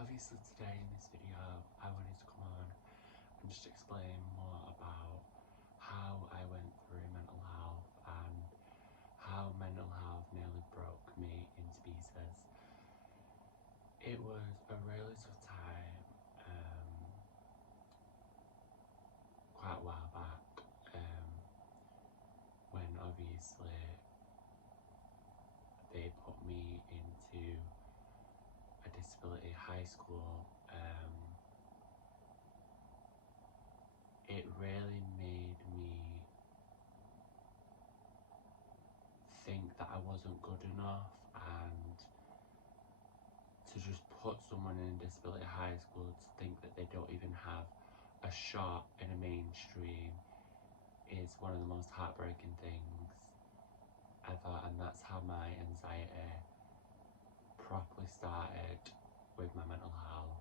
obviously today in this video I wanted to come on and just explain more about how I went through mental health and how mental health nearly broke me into pieces. It was a really tough time quite a while back when obviously they put me into a disability high school. It really made me think that I wasn't good enough, and to just put someone in disability high school to think that they don't even have a shot in a mainstream is one of the most heartbreaking things ever, and that's how my anxiety properly started with my mental health.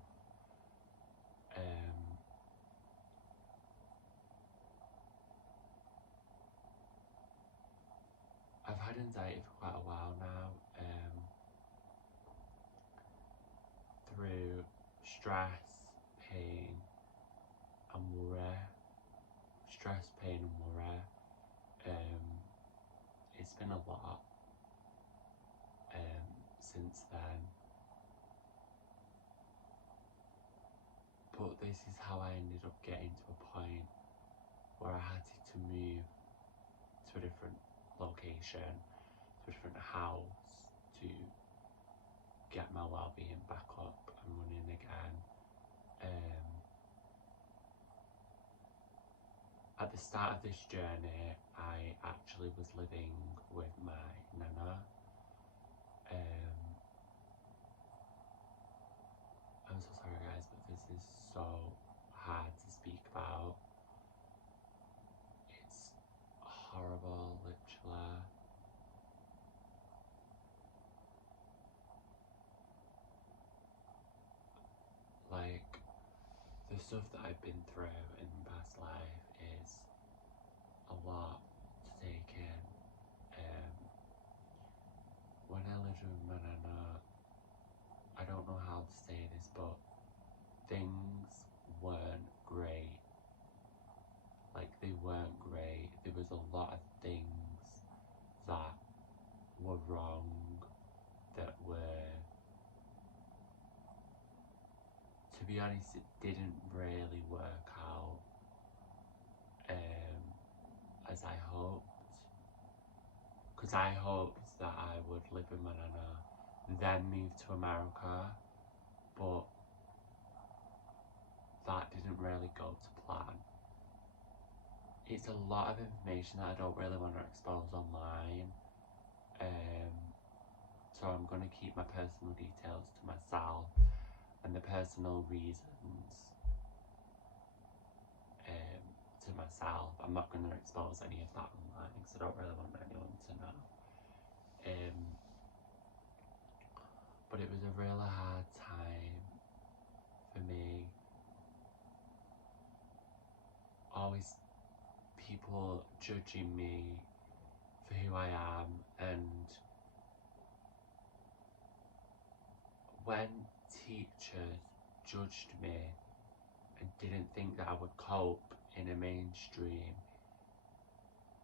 I've had anxiety for quite a while now, through stress, pain and worry. Stress, pain and worry. It's been a lot since then, but this is how I ended up getting to a point where I had to move to a different location, to a different house, to get my well-being back up and running again. At the start of this journey, I actually was living with my nana. I'm so sorry guys, but this is so hard to speak about. It's horrible, literally. Like, the stuff that I've been through in my past life is a lot to take in. When I lived with my nana, I don't know how to say this, but things weren't great. Like, they weren't great. There was a lot of things that were wrong, that were, to be honest, it didn't really work out as I hoped. Because I hoped that I would live with my nana, then move to America, but that didn't really go to plan. It's a lot of information that I don't really want to expose online, so I'm going to keep my personal details to myself and the personal reasons to myself. I'm not going to expose any of that online because I don't really want anyone to know. But it was a really hard time for me. Always people judging me for who I am, and when teachers judged me and didn't think that I would cope in a mainstream,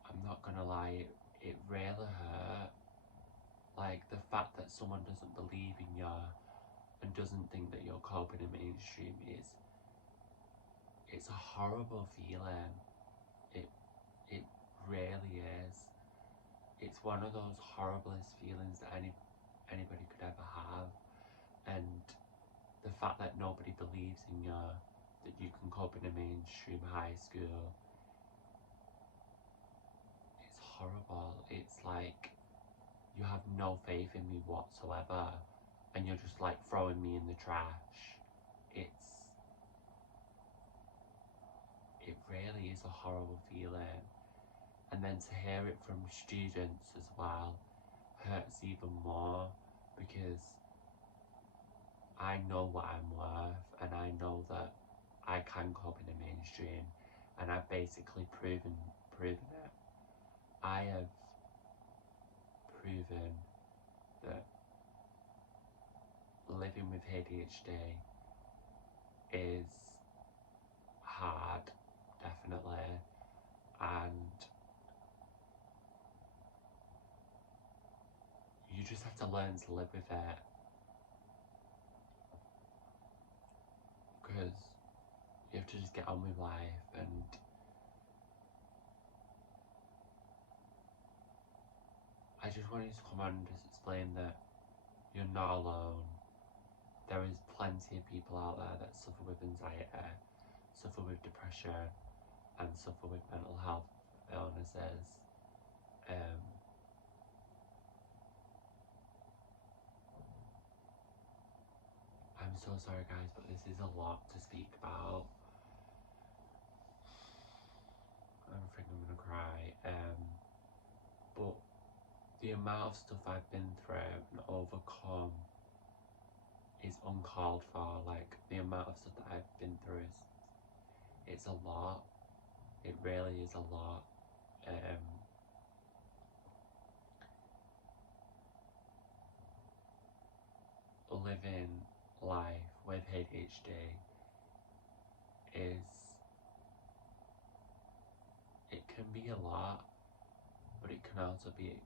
I'm not gonna lie, it really hurt. Like, the fact that someone doesn't believe in you and doesn't think that you'll cope in a mainstream it's a horrible feeling. It really is. It's one of those horriblest feelings that anybody could ever have, and the fact that nobody believes in you, that you can cope in a mainstream high school, it's horrible. It's like you have no faith in me whatsoever, and you're just like throwing me in the trash. It really is a horrible feeling. And then to hear it from students as well hurts even more, because I know what I'm worth, and I know that I can cope in the mainstream, and I've basically proven it. I have proven that living with ADHD is hard, definitely, and you just have to learn to live with it, because you have to just get on with life. And I just wanted to come on and just explain that you're not alone. There is plenty of people out there that suffer with anxiety, suffer with depression, and suffer with mental health illnesses. I'm so sorry guys, but this is a lot to speak about. I think I'm gonna cry. But the amount of stuff I've been through and overcome is uncalled for. Like, the amount of stuff that I've been through it's a lot. It really is a lot. Living life with ADHD it can be a lot, but it can also be,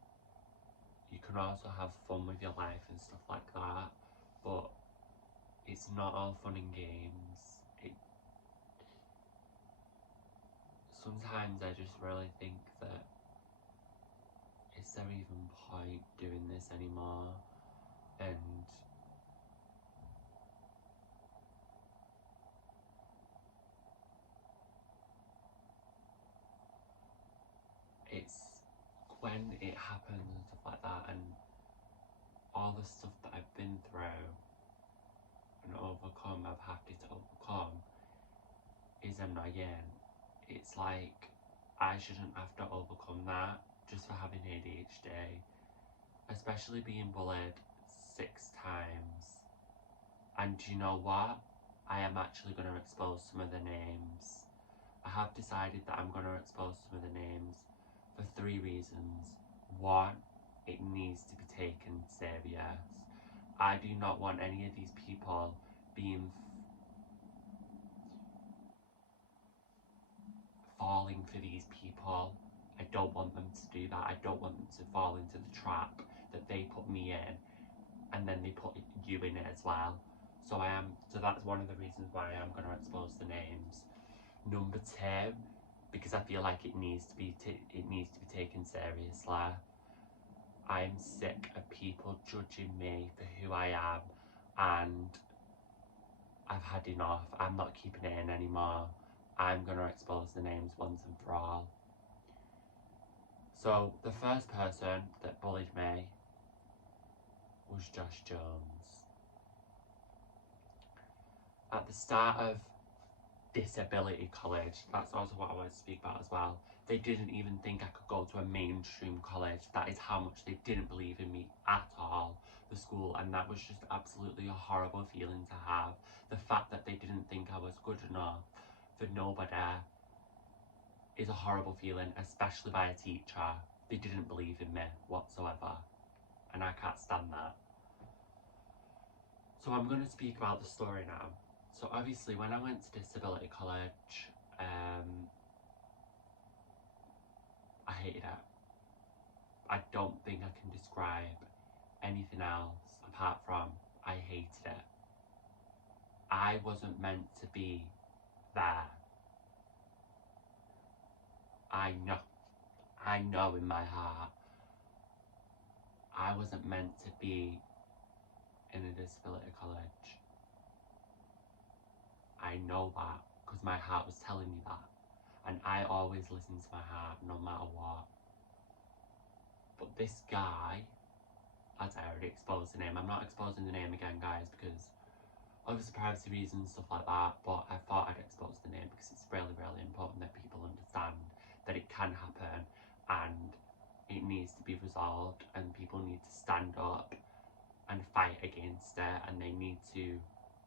you can also have fun with your life and stuff like that, but it's not all fun and games. Sometimes I just really think that, is there even point doing this anymore? And it's when it happens and stuff like that, and all the stuff that I've been through and overcome, I've had to overcome, is annoying. It's like, I shouldn't have to overcome that just for having ADHD, especially being bullied 6 times. And do you know what? I am actually going to expose some of the names. I have decided that I'm going to expose some of the names for 3 reasons. 1, it needs to be taken serious. I do not want any of these people being falling for these people. I don't want them to do that. I don't want them to fall into the trap that they put me in, and then they put you in it as well. So that's one of the reasons why I'm going to expose the names. Number 2, because I feel like it needs to be taken seriously. I'm sick of people judging me for who I am, and I've had enough. I'm not keeping it in anymore. I'm going to expose the names once and for all. So the first person that bullied me was Josh Jones. At the start of disability college, that's also what I want to speak about as well. They didn't even think I could go to a mainstream college. That is how much they didn't believe in me at all, the school, and that was just absolutely a horrible feeling to have. The fact that they didn't think I was good enough for nobody is a horrible feeling, especially by a teacher. They didn't believe in me whatsoever, and I can't stand that. So I'm going to speak about the story now. So obviously when I went to disability college, I hated it. I don't think I can describe anything else apart from I hated it. I wasn't meant to be there. I know in my heart I wasn't meant to be in a disability college. I know that because my heart was telling me that, and I always listen to my heart no matter what. But this guy, as I already exposed the name, I'm not exposing the name again guys because obviously privacy reasons, stuff like that, but I thought I'd expose the name because it's really, really important that people understand that it can happen and it needs to be resolved, and people need to stand up and fight against it, and they need to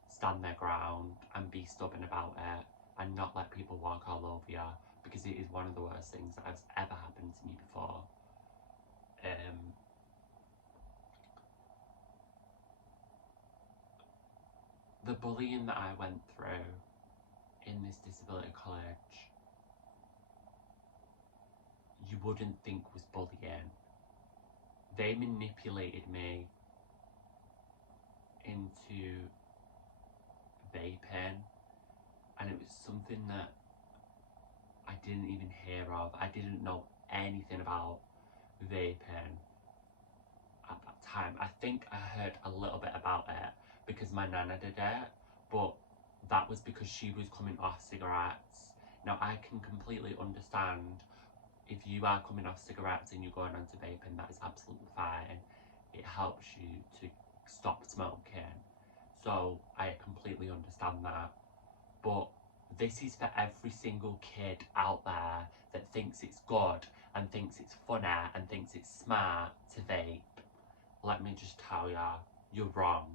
stand their ground and be stubborn about it and not let people walk all over you, because it is one of the worst things that has ever happened to me before. the bullying that I went through in this disability college, you wouldn't think was bullying. They manipulated me into vaping, and it was something that I didn't even hear of. I didn't know anything about vaping at that time. I think I heard a little bit about it because my nana did it, but that was because she was coming off cigarettes. Now I can completely understand if you are coming off cigarettes and you're going on to vaping, that is absolutely fine. It helps you to stop smoking. So I completely understand that. But this is for every single kid out there that thinks it's good and thinks it's funny and thinks it's smart to vape. Let me just tell ya, you're wrong.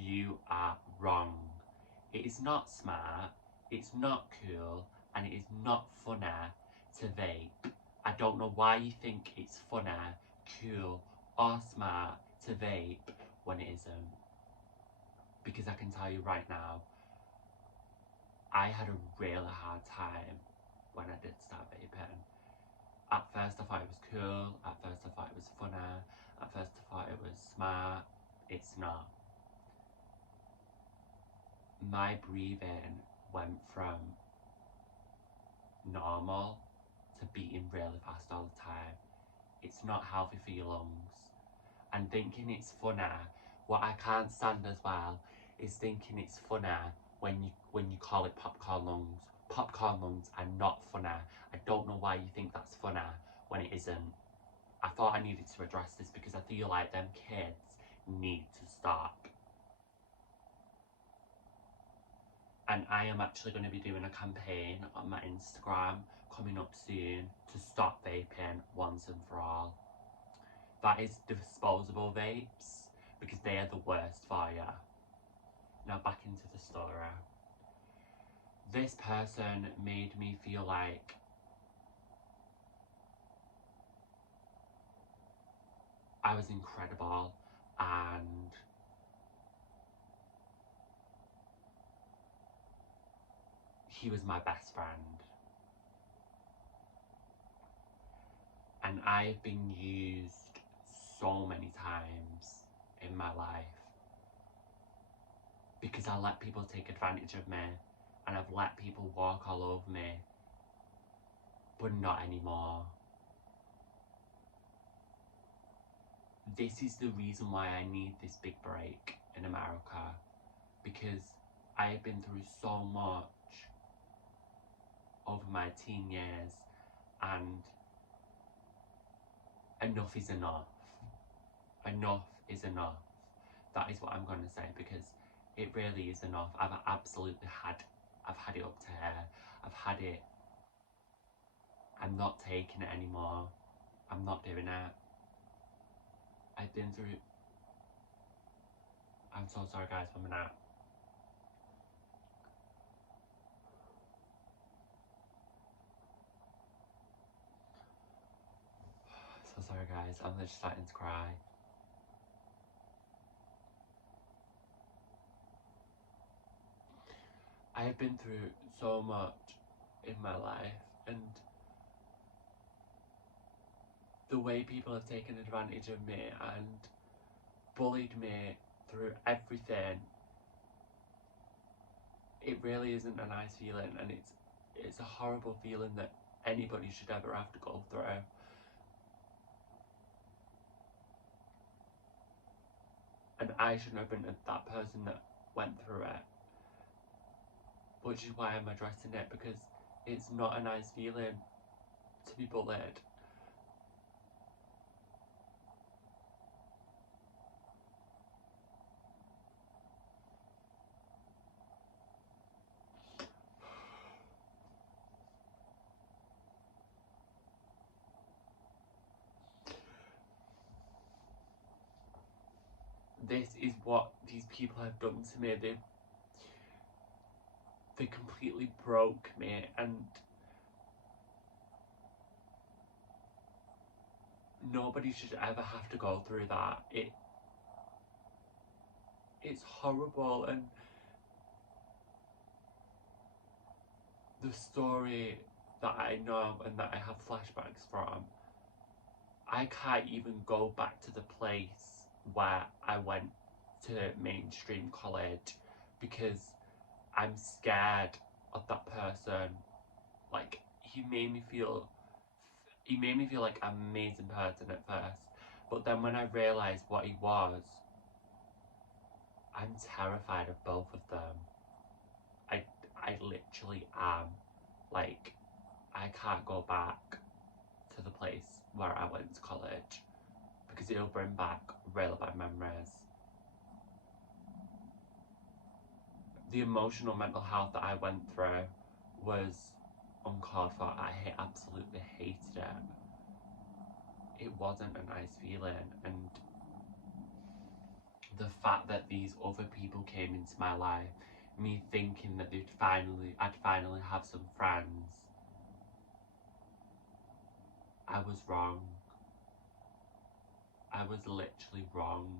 You are wrong. It is not smart, it's not cool, and it is not funny to vape. I don't know why you think it's funny, cool, or smart to vape when it isn't. Because I can tell you right now, I had a really hard time when I did start vaping. At first I thought it was cool, at first I thought it was funny, at first I thought it was smart. It's not. My breathing went from normal to beating really fast all the time. It's not healthy for your lungs. And thinking it's funny, what I can't stand as well is thinking it's funny when you call it popcorn lungs. Popcorn lungs are not funny. I don't know why you think that's funny when it isn't. I thought I needed to address this because I feel like them kids need to stop. And I am actually going to be doing a campaign on my Instagram coming up soon to stop vaping once and for all. That is disposable vapes, because they are the worst for you. Now back into the story. This person made me feel like I was incredible and he was my best friend. And I've been used so many times in my life because I let people take advantage of me and I've let people walk all over me, but not anymore. This is the reason why I need this big break in America, because I have been through so much over my teen years and enough is enough. Enough is enough. That is what I'm going to say, because it really is enough. I've had it up to here. I've had it. I'm not taking it anymore. I'm not doing it. I've been through. I'm so sorry guys for my nap. So sorry guys, I'm literally starting to cry. I have been through so much in my life, and the way people have taken advantage of me and bullied me through everything, it really isn't a nice feeling, and it's a horrible feeling that anybody should ever have to go through. And I shouldn't have been that person that went through it, which is why I'm addressing it, because it's not a nice feeling to be bullied. This is what these people have done to me. They completely broke me, and nobody should ever have to go through that. it's horrible. And the story that I know and that I have flashbacks from, I can't even go back to the place where I went to mainstream college because I'm scared of that person. Like, he made me feel like an amazing person at first, but then when I realised what he was, I'm terrified of both of them. I, I literally am. Like, I can't go back to the place where I went to college because it'll bring back really bad memories. The emotional mental health that I went through was uncalled for. I absolutely hated it. It wasn't a nice feeling, and the fact that these other people came into my life, me thinking that I'd finally have some friends, I was wrong. I was literally wrong.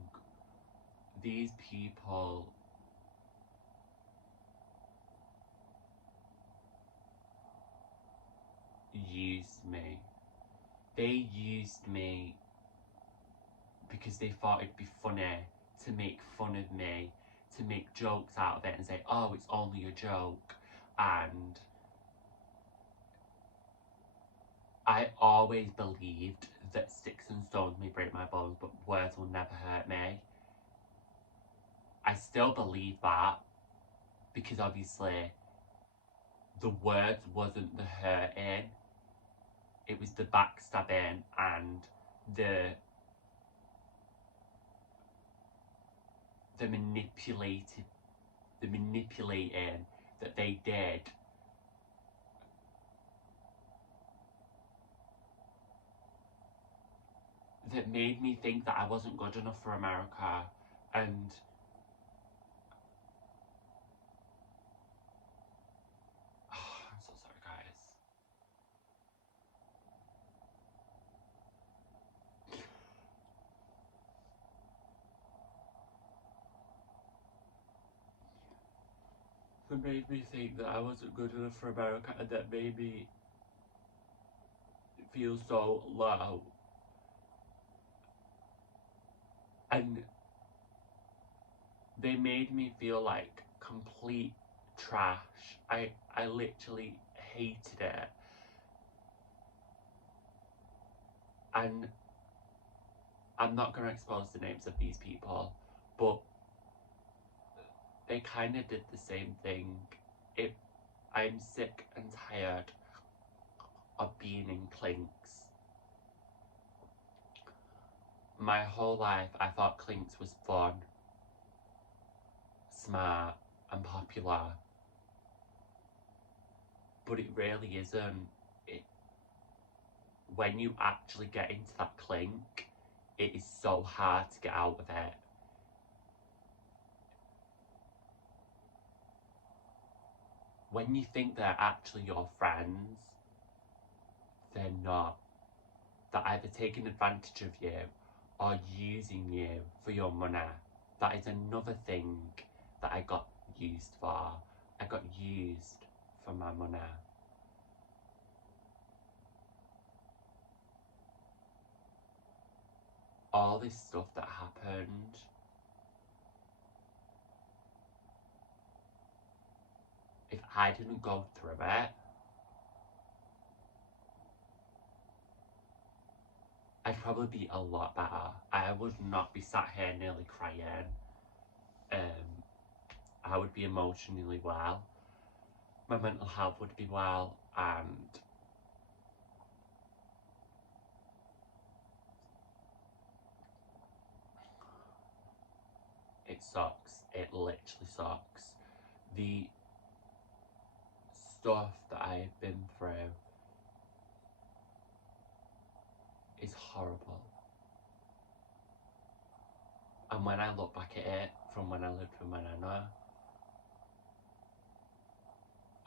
These people used me. They used me because they thought it'd be funny to make fun of me, to make jokes out of it and say, oh, it's only a joke. And I always believed that sticks and stones may break my bones, but words will never hurt me. I still believe that because obviously the words wasn't the hurting, it was the backstabbing and the manipulating that they did that made me think that I wasn't good enough for America. And I'm so sorry, guys. That made me think that I wasn't good enough for America, and that made me feel so low. And they made me feel like complete trash. I literally hated it. And I'm not going to expose the names of these people, but they kind of did the same thing. I'm sick and tired of being in clinks. My whole life I thought clinks was fun, smart and popular, but it really isn't. When you actually get into that clink, it is so hard to get out of it. When you think they're actually your friends, they're not. They're either taking advantage of you or using you for your money. That is another thing that I got used for. I got used for my money. All this stuff that happened, if I didn't go through it, I'd probably be a lot better. I would not be sat here nearly crying. I would be emotionally well. My mental health would be well, and it sucks. It literally sucks. The stuff that I've been through is horrible. And when I look back at it from when I lived with my nana,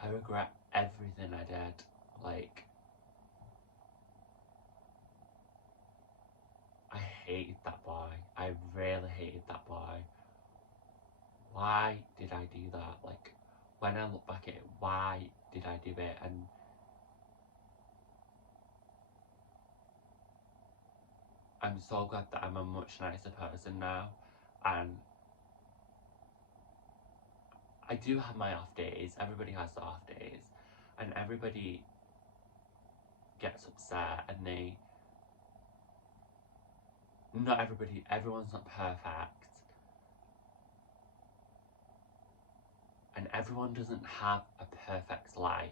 I regret everything I did. Like, I hated that boy. I really hated that boy. why did I do that? Like, when I look back at it, why did I do it? And I'm so glad that I'm a much nicer person now. And I do have my off days. Everybody has their off days. And everybody gets upset and not everybody, everyone's not perfect. And everyone doesn't have a perfect life.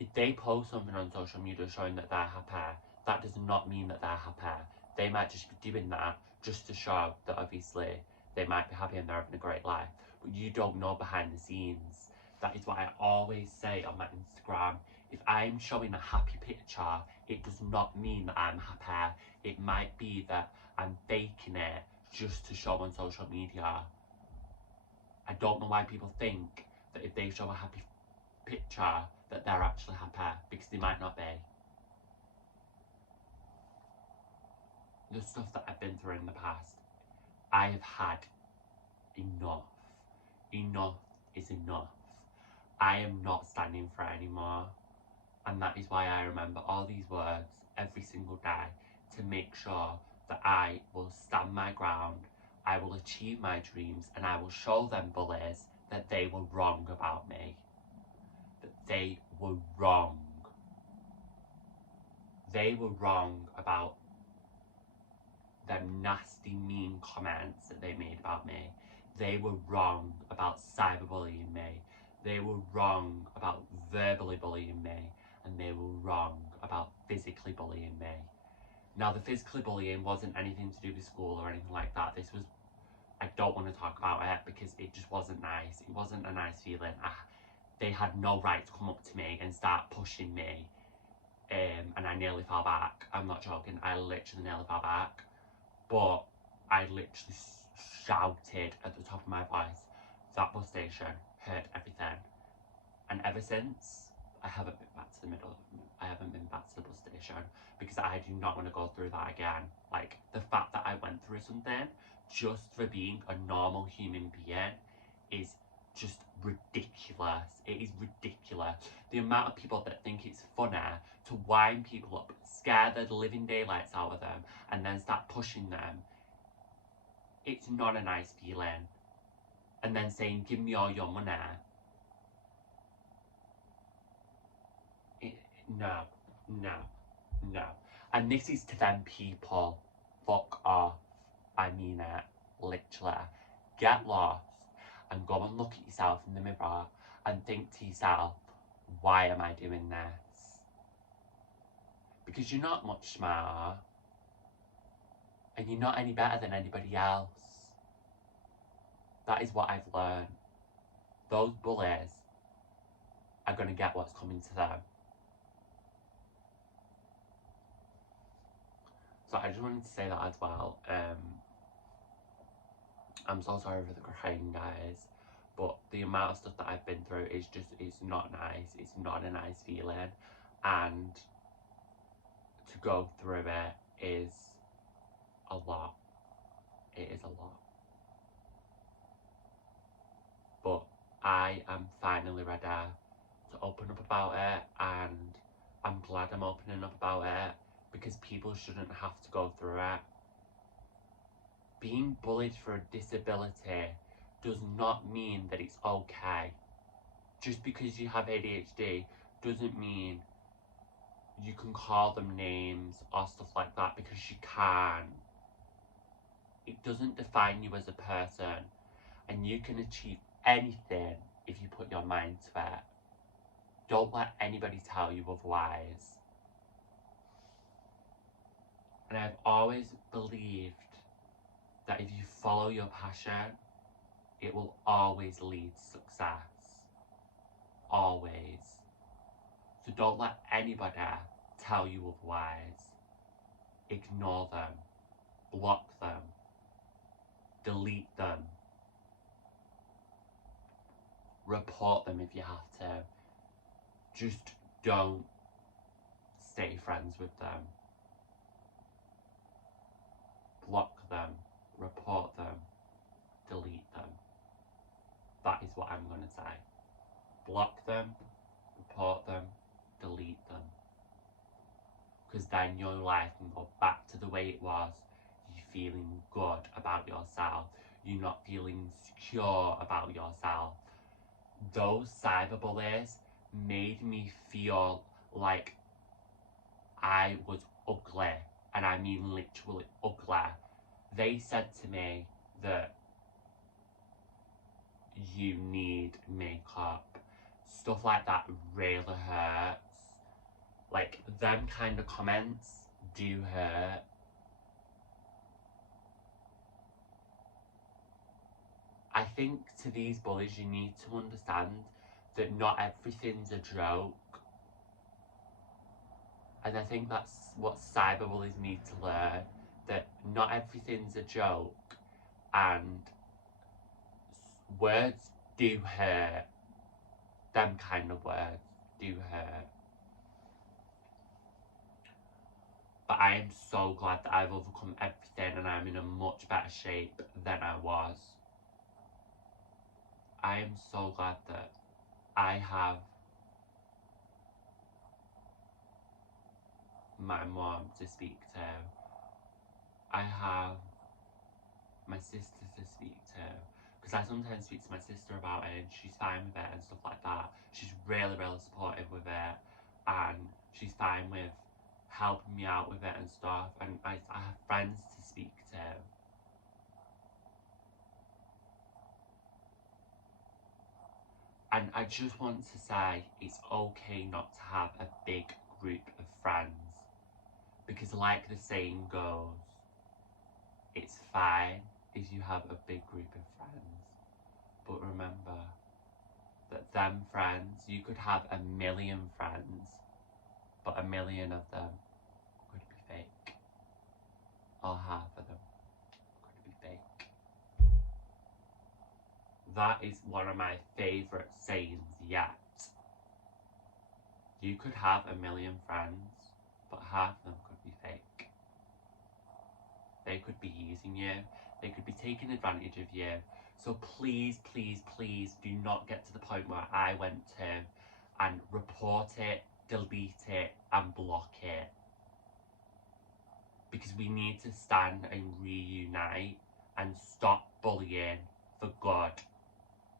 If they post something on social media showing that they're happy, that does not mean that they're happy. They might just be doing that just to show that obviously they might be happy and they're having a great life. But you don't know behind the scenes. That is what I always say on my Instagram. If I'm showing a happy picture, it does not mean that I'm happy. It might be that I'm faking it just to show on social media. I don't know why people think that if they show a happy picture that they're actually happy, because they might not be. The stuff that I've been through in the past, I have had enough. Enough is enough. I am not standing for it anymore. And that is why I remember all these words every single day, to make sure that I will stand my ground, I will achieve my dreams, and I will show them bullies that they were wrong about me. That they were wrong. They were wrong about them nasty, mean comments that they made about me. They were wrong about cyberbullying me. They were wrong about verbally bullying me. And they were wrong about physically bullying me. Now, the physically bullying wasn't anything to do with school or anything like that. This was, I don't want to talk about it because it just wasn't nice. It wasn't a nice feeling. They had no right to come up to me and start pushing me. And I nearly fell back. I'm not joking. I literally nearly fell back. But I literally shouted at the top of my voice. That bus station heard everything. And ever since, I haven't been back to the middle. I haven't been back to the bus station because I do not want to go through that again. Like, the fact that I went through something just for being a normal human being is just ridiculous. It is ridiculous. The amount of people that think it's funny to wind people up, scare the living daylights out of them, and then start pushing them. It's not a nice feeling. And then saying, give me all your money. No, no, no. And this is to them people. Fuck off. I mean it. Literally. Get lost and go and look at yourself in the mirror and think to yourself, why am I doing this? Because you're not much smarter. And you're not any better than anybody else. That is what I've learned. Those bullies are going to get what's coming to them. So I just wanted to say that as well. I'm so sorry for the crying, guys. But the amount of stuff that I've been through is just, it's not nice. It's not a nice feeling. And to go through it is a lot. It is a lot. But I am finally ready to open up about it, and I'm glad I'm opening up about it because people shouldn't have to go through it. Being bullied for a disability does not mean that it's okay. Just because you have ADHD doesn't mean you can call them names or stuff like that, because you can. It doesn't define you as a person, and you can achieve anything if you put your mind to it. Don't let anybody tell you otherwise. And I've always believed that if you follow your passion, it will always lead to success. Always. So don't let anybody tell you otherwise. Ignore them. Block them. Delete them. Report them if you have to. Just don't stay friends with them. Block them. Report them. Delete them. I'm going to say. Block them, report them, delete them. Because then your life can go back to the way it was. You're feeling good about yourself. You're not feeling secure about yourself. Those cyberbullies made me feel like I was ugly. And I mean literally ugly. They said to me that you need makeup. Stuff like that really hurts. Like, them kind of comments do hurt. I think to these bullies, you need to understand that not everything's a joke. And I think that's what cyberbullies need to learn, that not everything's a joke, and words do hurt. Them kind of words do hurt. But I am so glad that I've overcome everything and I'm in a much better shape than I was. I am so glad that I have my mom to speak to. I have my sister to speak to. Because I sometimes speak to my sister about it and she's fine with it and stuff like that. She's really, really supportive with it. And she's fine with helping me out with it and stuff. And I have friends to speak to. And I just want to say it's okay not to have a big group of friends. Because like the saying goes, it's fine if you have a big group of friends. But remember that them friends, you could have 1,000,000 friends, but 1,000,000 of them could be fake. Or half of them could be fake. That is one of my favourite sayings yet. You could have 1,000,000 friends, but half of them could be fake. They could be using you. They could be taking advantage of you. So please, please, please do not get to the point where I went to and report it, delete it, and block it. Because we need to stand and reunite and stop bullying for good.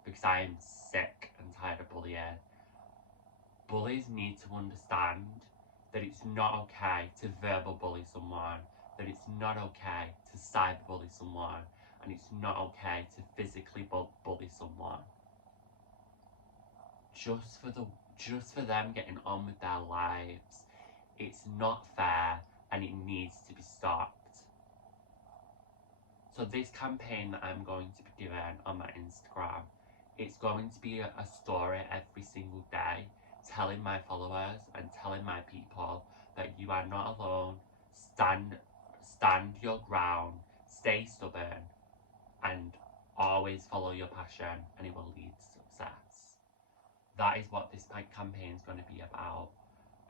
Because I am sick and tired of bullying. Bullies need to understand that it's not okay to verbal bully someone, that it's not okay to cyberbully someone, and it's not okay to physically bully someone. Just for them getting on with their lives. It's not fair and it needs to be stopped. So this campaign that I'm going to be doing on my Instagram, it's going to be a story every single day, telling my followers and telling my people that you are not alone. Stand your ground, stay stubborn, and always follow your passion, and it will lead to success. That is what this campaign is going to be about.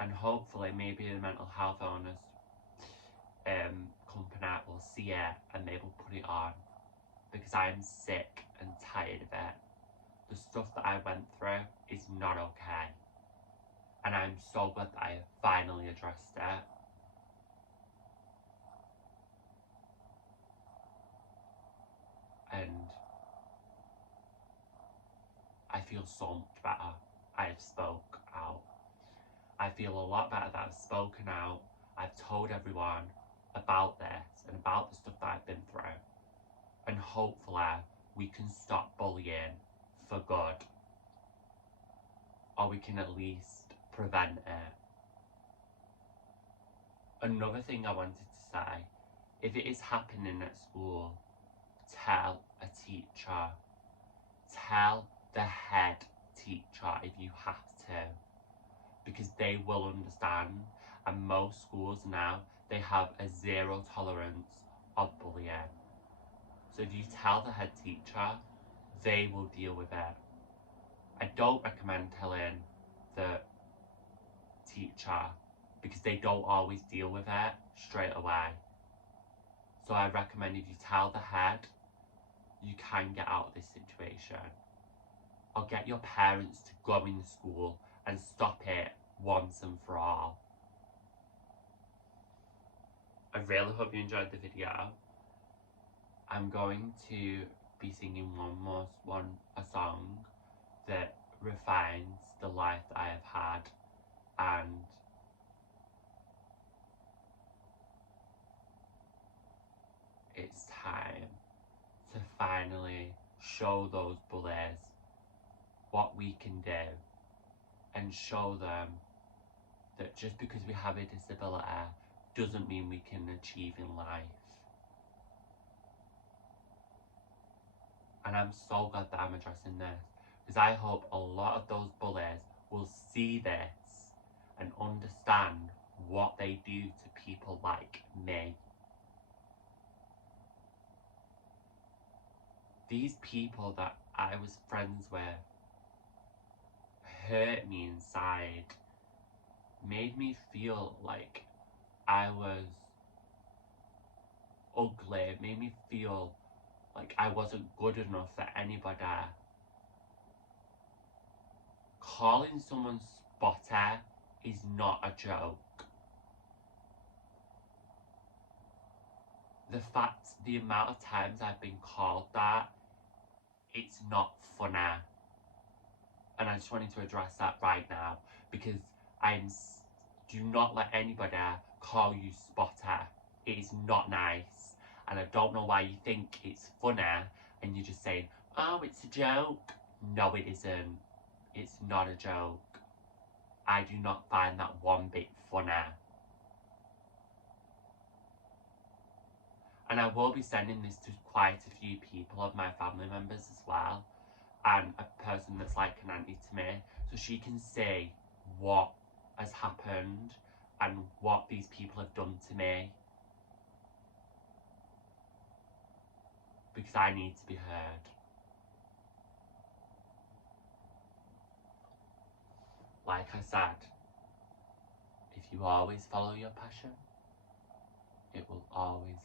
And hopefully maybe the mental health owners company will see it and they will put it on, because I am sick and tired of it. The stuff that I went through is not okay, and I'm so glad that I have finally addressed it. And I feel so much better. I have spoke out. I feel a lot better that I've spoken out. I've told everyone about this and about the stuff that I've been through. And hopefully we can stop bullying for good. Or we can at least prevent it. Another thing I wanted to say, if it is happening at school, tell a teacher. Tell the head teacher if you have to. Because they will understand, and most schools now, they have a zero tolerance of bullying. So if you tell the head teacher, they will deal with it. I don't recommend telling the teacher because they don't always deal with it straight away. So I recommend if you tell the head, you can get out of this situation. or get your parents to go in the school and stop it once and for all. I really hope you enjoyed the video. I'm going to be singing a song that refines the life that I have had, and it's time to finally show those bullies what we can do, and show them that just because we have a disability doesn't mean we can achieve in life. And I'm so glad that I'm addressing this, because I hope a lot of those bullies will see this and understand what they do to people like me. These people that I was friends with hurt me inside, made me feel like I was ugly, made me feel like I wasn't good enough for anybody. Calling someone spotter is not a joke. The amount of times I've been called that, it's not funny. And I just wanted to address that right now, because do not let anybody call you spotter. It is not nice, and I don't know why you think it's funny and you're just saying, oh, it's a joke. No, it isn't. It's not a joke. I do not find that one bit funny. And I will be sending this to quite a few people of my family members as well, and a person that's like an auntie to me, so she can see what has happened and what these people have done to me, because I need to be heard. Like I said, if you always follow your passion, it will always